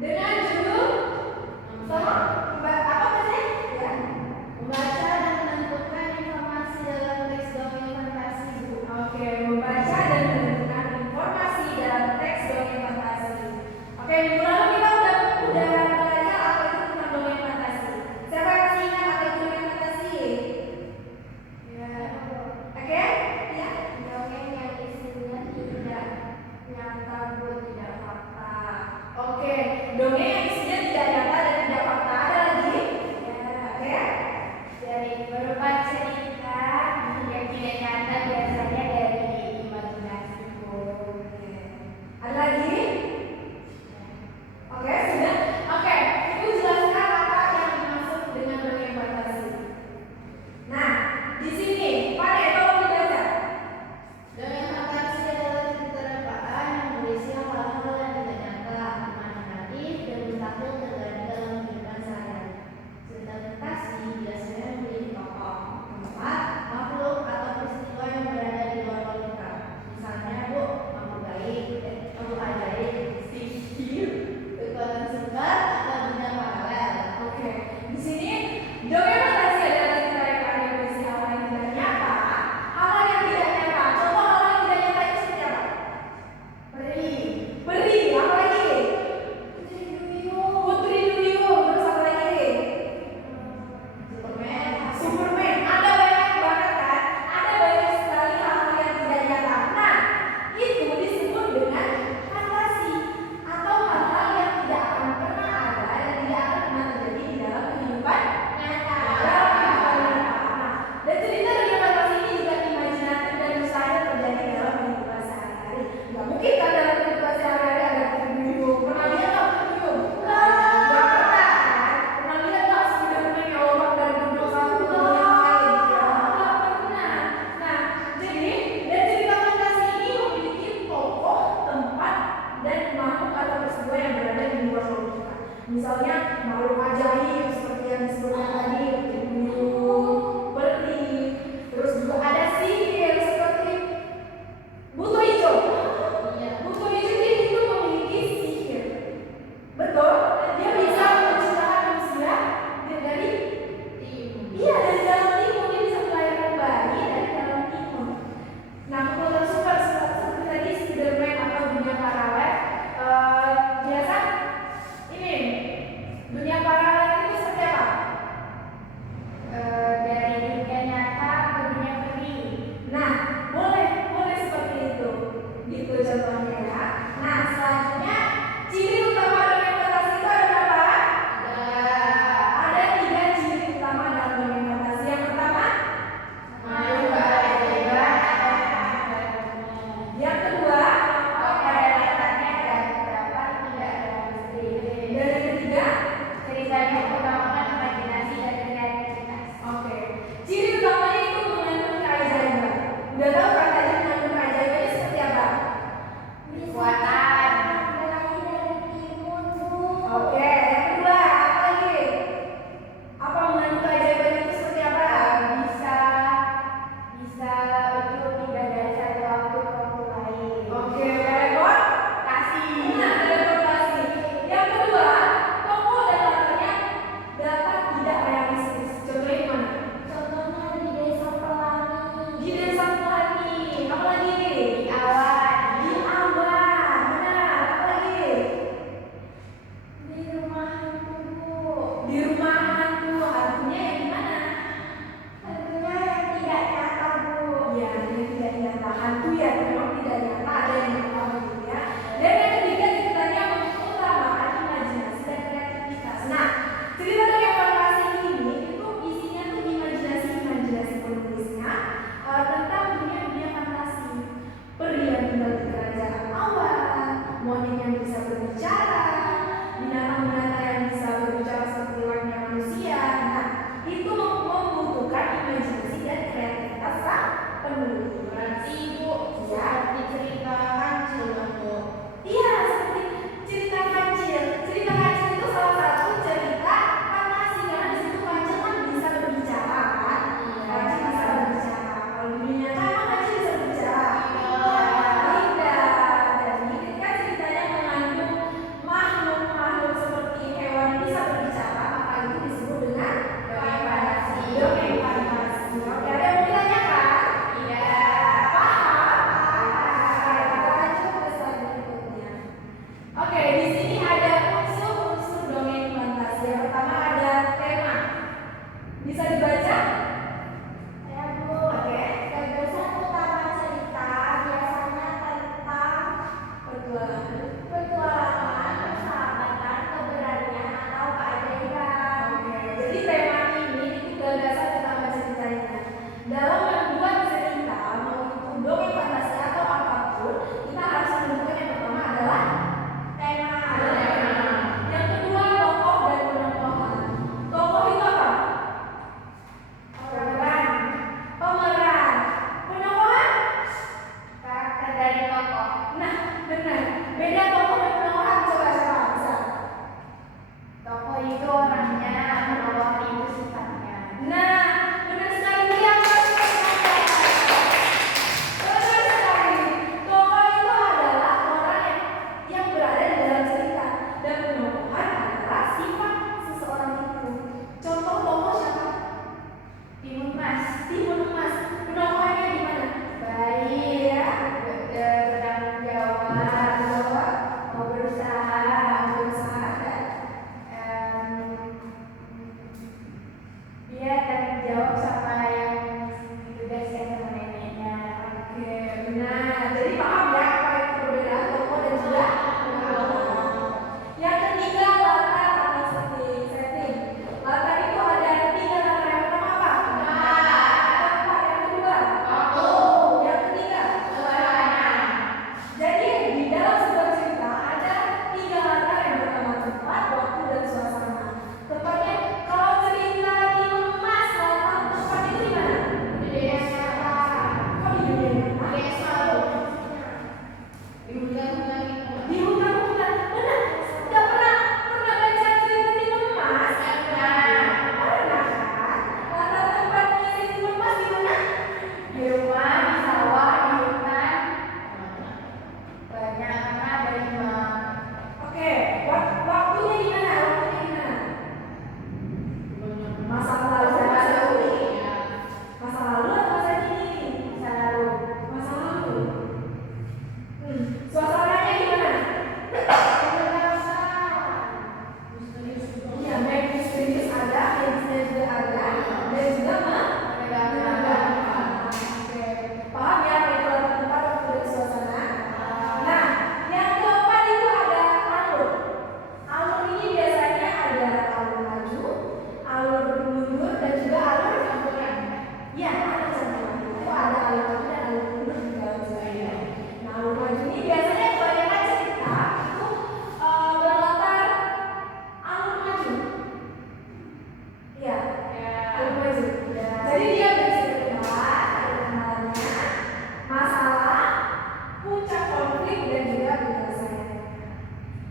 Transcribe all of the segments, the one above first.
dengan judul apa tadi? Ya. Membaca dan menentukan informasi dalam teks dongeng fantasi. Oke, membaca dan menentukan informasi dalam teks dongeng fantasi. Oke, minggu lalu kita udah belajar apa itu tentang dongeng fantasi. Siapa yang masih ingat apa itu dongeng fantasi? Ya. Oke? Ya. Dongeng yang isinya tidak nyata, tidak fakta. Oke, dongeng yang isinya tidak nyata dan tidak fakta. Ada lagi? Ya. Oke. Dari berupa cerita yang tidak nyata biasanya dari imajinasiku. Ada lagi? Oke, sudah. Oke, Ibu jelaskan apa yang dimaksud dengan dongeng fantasi. Nah, di sini, Pak tolong dibaca. Dongeng fantasi adalah cerita dakwaan yang berisi hal-hal yang tidak nyata, imajinatif, dan mustahil terjadi dalam kehidupan sehari-hari. Cerita fantasi biasanya memiliki tokoh, tempat, makhluk, atau peristiwa yang berada di luar logika. Misalnya, Bu, makhluk gaib, makhluk ajaib, sihir, kekuatan super, atau dunia paralel. Oke, di sini dongeng fantasi adalah cerita dakwaan yang berisi hal yang tidak nyata. Hal yang tidak nyata. Contoh hal yang tidak nyata itu seperti apa? Peri, apa lagi? Putri Duyung, terus apa lagi? Superman. Ada banyak banget kan? Ada banyak sekali hal-hal yang tidak nyata. Nah, itu disebut dengan fantasi atau hal-hal yang tidak akan pernah ada dan tidak akan pernah terjadi di dalam kehidupan nyata. Nah, dan cerita dongeng fantasi ini juga imajinatif dan mustahil terjadi dalam kehidupan sehari-hari. Nggak mungkin kan dalam kehidupan sehari-hari ada Putri Duyung. Pernah lihat nggak Putri Duyung? Nggak pernah kan? Pernah lihat nggak Spiderman yang lompat dari gedung satu ke gedung yang lain? Nggak pernah. Nah, jadi dan cerita fantasi ini memiliki tokoh, tempat, dan makhluk atau peristiwa yang berada di luar logika. Misalnya makhluk ajaib seperti yang disebutkan tadi, Putri Duyung, peri, terus juga ada sihir seperti buto hijau. Buto hijau dia itu memiliki sihir. Betul? Dia bisa menciptakan manusia dari dari dalam timun. Dia bisa melahirkan bayi dari dalam timun. Nah, kekuatan super seperti tadi Spiderman atau dunia paralel. Biasa ini dunia paralel itu seperti apa? Dari dunia nyata ke dunia peri. Nah, boleh seperti itu. Gitu contohnya ya. Nah, selanjutnya ciri utama dongeng fantasi itu ada berapa? Ada 3 ciri utama dalam dongeng fantasi. Yang pertama, makhluk keajaiban. Yang kedua, letaknya dan dapat tidak ada misteri. Dan yang ketiga, ceritanya mengutamakan imajinasi dan kreativitas. Oke. Ciri utamanya itu mengandung keajaiban. Udah tahu kan tadi mengandung keajaibannya seperti apa? Kekuatan. Oke, yang kedua apa lagi? Apa mengandung keajaiban itu seperti apa? Bisa itu pindah dari satu waktu ke waktu lain. Oke, teleportasi. Nah, teleportasi. Yang kedua, tokoh dan latarnya dapat tidak realistis. Contohnya gimana? Contohnya di Desa Pelangi. Di Desa Pelangi. Apa lagi? Di awan. Di awan. Benar. Apa lagi? Di rumah hantu. Di rumah hantu. Hantunya yang gimana? Hantunya yang tidak nyata, Bu. Ya, yang tidak nyata. Hantu ya memang tidak nyata. Ada yang pertama gitu ya. Dan yang ketiga ceritanya mengutamakan imajinasi dan kreativitas. Nah, cerita dongeng fantasi ini itu isinya tuh imajinasi penulisnya tentang dunia fantasi. Peri yang tinggal di kerajaan awan, monyet yang bisa berbicara, binatang-binatang yang bisa berbicara seperti layaknya manusia. Nah, itu membutuhkan imajinasi dan kreativitas sang penulis. Berarti Ibu seperti cerita kancil dong, Bu. Iya, seperti cerita kancil. Cerita kancil itu salah satu cerita fantasi karena di situ kancil kan bisa berbicara kan? Kancil bisa berbicara. Kalau di dunia nyata emang kancil bisa berbicara? Tidak. Jadi kan ceritanya mengandung makhluk-makhluk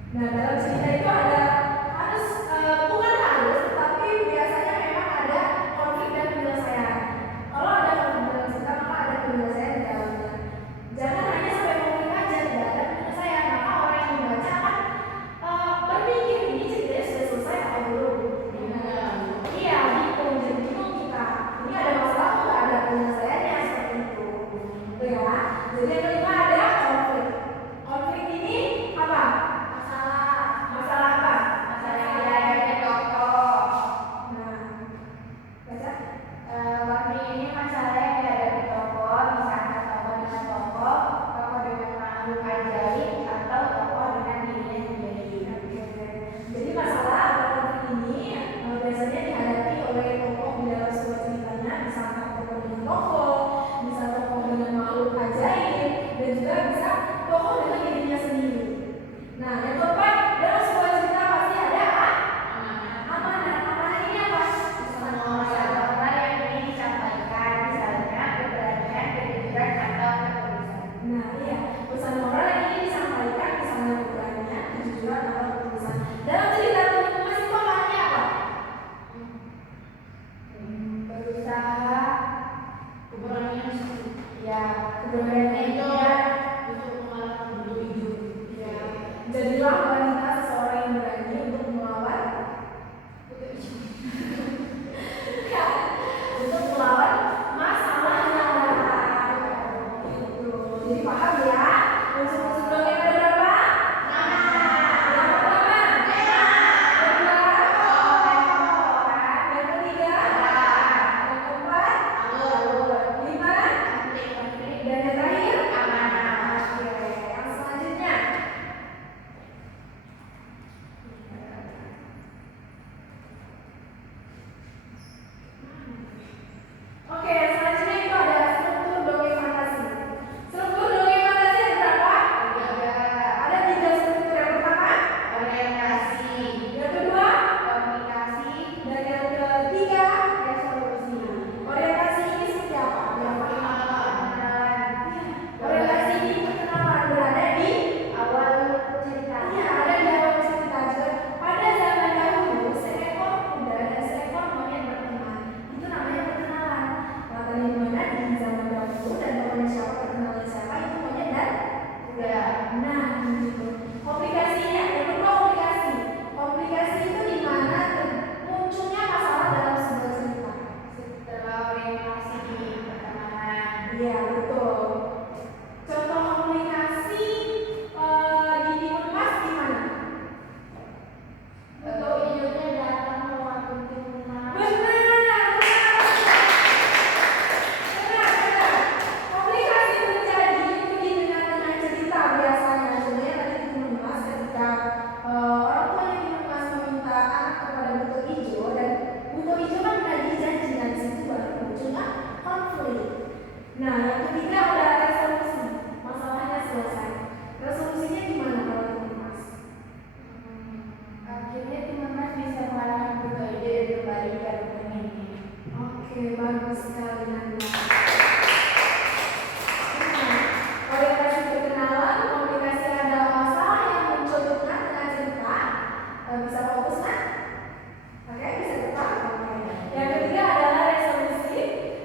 Nah, dalam cerita itu ada harus bukan harus, tapi biasanya memang ada konflik dan penyelesaian. Kalau ada konflik dalam cerita, maka ada penyelesaian di dalamnya. Jangan hanya sampai konflik aja, tidak ada penyelesaian. Maka orang yang membaca akan berpikir ini ceritanya sudah selesai atau belum. Iya, bingung, jadi bingung kita. Ini ada masalah atau nggak ada penyelesaiannya seperti itu. Ya, jadi yang kelima ada konflik. Konflik ini apa? Masalah apa? Masalah yang tokoh. Nah, baca. Konflik ini masalah yang dihadapi tokoh, misalnya tokoh dengan tokoh, tokoh dengan makhluk ajaib, atau tokoh dengan dirinya sendiri. Jadi masalah atau konflik ini biasanya dihadapi oleh tokoh di dalam sebuah ceritanya, misalnya tokoh dengan tokoh, bisa tokoh dengan makhluk ajaib, dan juga bisa tokoh dengan dirinya sendiri. Nah, yang keempat, dalam sebuah cerita pasti ada amanat. Amanat ini apa? Moral yang ingin disampaikan, misalnya keberanian, kejujuran, atau ketulusan. Nah, iya, pesan moral yang ingin disampaikan, misalnya keberanian, kejujuran, atau ketulusan. Dalam cerita Teman Emas itu amanatnya apa? Berusaha, Keberanian. ya, Keberanian itu untuk mengalahkan butuh hidup. ya, jadilah wanita seseorang yang berani untuk melawan untuk melawan masalahnya. Gitu. Jadi paham ya? Unsur-unsur dongeng ada berapa? Yang pertama, kedua, yang ketiga, yang keempat, lima, dan yang terakhir Amanah. Oke, yang selanjutnya. Oke, selanjutnya itu ada struktur dongeng fantasi. Struktur dongeng fantasi ada berapa? Ada 3 struktur. Yang pertama, Orientasi, yang kedua, komunikasi, dan yang ketiga, resolusi. Orientasi ini seperti apa? Yang pertama, pengenalan. orientasi ini perkenalan berada di Awal cerita. Iya, ada di awal cerita juga. Pada zaman dahulu, seekor kuda dan seekor monyet berteman. Itu namanya perkenalan. Latarnya di mana? Di zaman dahulu, dan tokohnya siapa, perkenalan siapa, itu monyet dan kuda. Nah, gitu. Komplikasinya, yang kedua komplikasi. Komplikasi itu di mana munculnya masalah dalam sebuah cerita. Setelah orientasi di pertemanan. Iya, betul. Contoh komplikasi di Timun Mas di mana? Untuk hidupnya datang mewakili menang. Benar. Komplikasi terjadi itu di tengah-tengah cerita biasanya. Sebenarnya tadi di Timun Mas ketika orang tuanya Timun Mas meminta anak kepada Buto Ijo, dan Buto Ijo kan menagih janji, dan di situ baru munculnya konflik. Nah, yang ketiga ada resolusi. Masalahnya selesai. Resolusinya gimana kalau Timun Mas? Akhirnya Timun Mas bisa mengalahkan Buto Ijo dan kembali ke rukun ini. Oke, bagus sekali Nanda. Nah, orientasi perkenalan, komunikasi adalah masalah yang muncul di tengah-tengah cerita. Bisa fokus kan? Oke, bisa tetap. Oke. Yang ketiga adalah resolusi,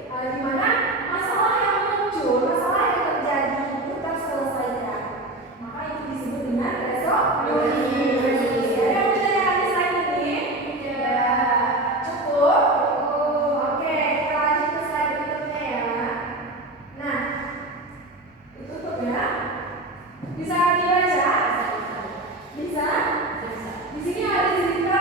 di mana masalah yang muncul, masalah yang terjadi itu terselesaikan. Maka itu disebut dengan resolusi. Ada yang bertanya di slide ini? Ya. Cukup? Oke, kita lanjut ke slide berikutnya ya. Nah, ditutup ya. Bisa dibaca? Bisa? Di sini ada cerita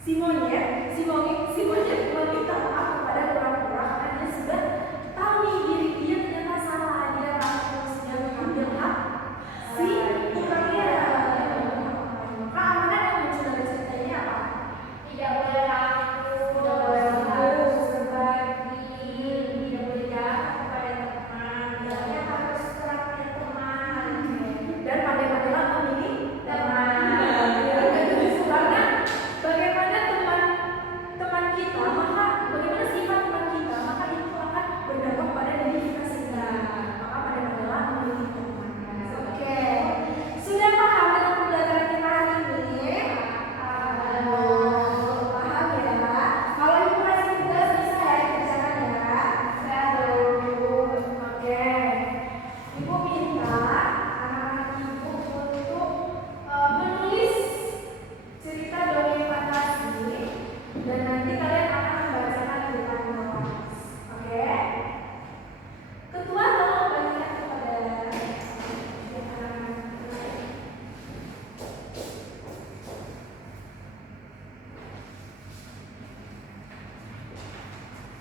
Si monyet meminta maaf kepada kura-kura karena dia sudah tahu nih diri dia ternyata salah, dia harusnya mengambil hak si kura-kura. Maka amanat yang muncul dari cerita ini apa? Tidak boleh ragu, Tidak boleh ragu, berbagi, tidak boleh jahat kepada teman, tidak harus terakhir teman. dan pandai-pandailah memilih Teman. Karena bagaimana teman kita, maka bagaimana sifat teman kita, maka itu akan berdampak pada diri kita sendiri. Maka pandai-pandailah memilih teman. Oke, sudah paham dengan pembelajaran kita hari ini? Paham ya? Kalau ibu kasih tugas bisa ya dikerjakan ya. Oke, ibu minta anak-anak ibu untuk menulis cerita dongeng fantasi dan nanti kalian akan membacakan cerita di kelas. Oke? Ketua tolong bagikan kepada anak-anak.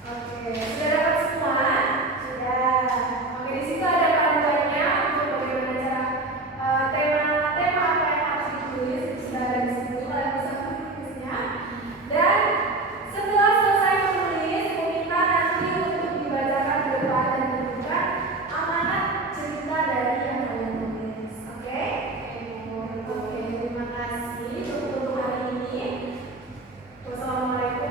Oke, sudah dapat semua? Sudah. Oke, di situ ada panduannya untuk bagaimana cara tema apa yang harus ditulis. Sudah ada di situ, kalian bisa menulisnya. Dan setelah selesai menulis, ibu minta nanti untuk dibacakan di depan dan ditunjukkan amanat cerita dari yang kalian tulis. Oke? Oke, terima kasih untuk hari ini. Wassalamualaikum.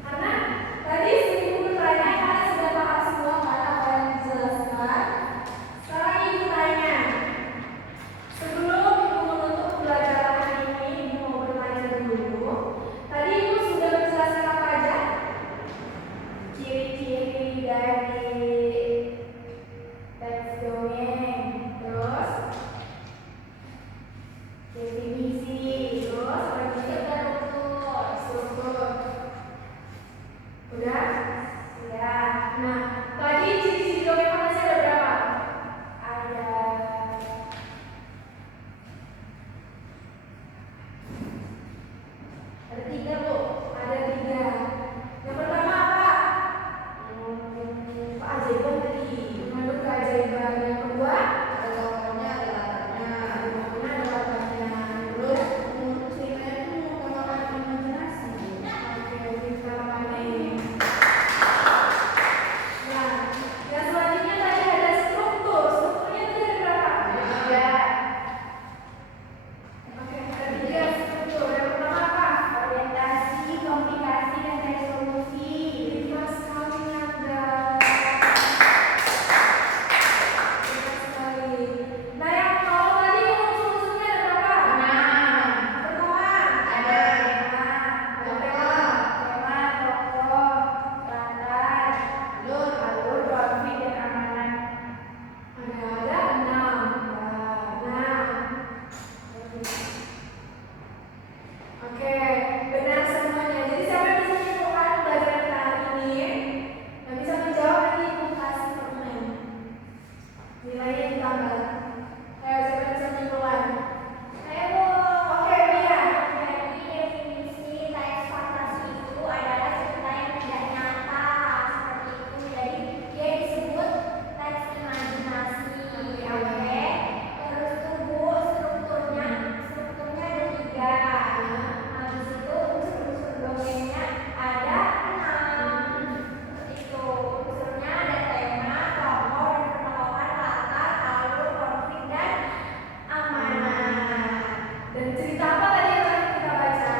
Karena tadi ibu bertanya, kalian sudah paham semua kan apa yang dijelaskan. Sekarang ibu tanya, sebelum ibu menutup pembelajaran hari ini, ibu mau bertanya dulu. Tadi ibu sudah menjelaskan apa aja? Ciri-ciri dari teks dongeng, terus definisi, terus apa lagi? Struktur. Udah? Sudah. Nah, tadi ciri-ciri dongeng fantasi ada berapa? Ada 3, Bu. Ada 3. Yang pertama apa? Keajaiban tadi. Mengandung keajaiban. Yang kedua? Ada tokohnya, ada latarnya. Ada tokohnya, ada latarnya. Terus? Ceritanya itu mengutamakan imajinasi. Oke, kita pandai. Nah, yang selanjutnya tadi ada struktur. Strukturnya tadi ada berapa? Ada 3. Oke, ada 3 struktur. Yang pertama apa? Orientasi, komplikasi, dan resolusi. Pintar sekali, Nanda. Pintar sekali. Nah, yang kalau tadi unsur-unsurnya ada berapa? 6. Pertama, Ada tema, tokoh, latar, alur, konflik, dan amanat. ada 6. Nah, oke, benar semuanya. Jadi siapa yang bisa menyimpulkan pelajaran kita hari ini? Yang bisa menjawab nanti ibu kasih permen. Nilainya ditambah. Ayo, siapa yang bisa menyimpulkan? Ayo, Oke, Mia. jadi definisi teks fantasi itu adalah cerita yang tidak nyata seperti itu. Jadi dia disebut teks imajinasi. Oke. Terus tunggu strukturnya ada 3. Habis itu unsur-unsur dongengnya ada 6. Seperti itu. Unsurnya ada tema, tokoh, dan pertokohan, latar, alur, konflik, dan amanat. Dan cerita apa tadi yang terakhir kita baca?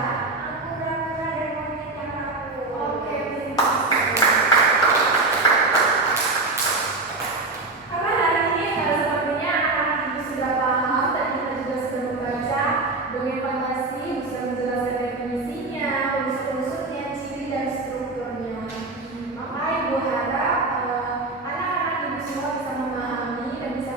Aku kura-kura dan monyet yang rapuh. Oke, pintar sekali. Karena hari ini sepertinya anak-anak ibu sudah paham dan kita juga sudah membaca dongeng fantasi, sudah menjelaskan definisinya, unsur-unsurnya, ciri dan strukturnya. Maka ibu harap anak-anak ibu semua bisa memahami dan bisa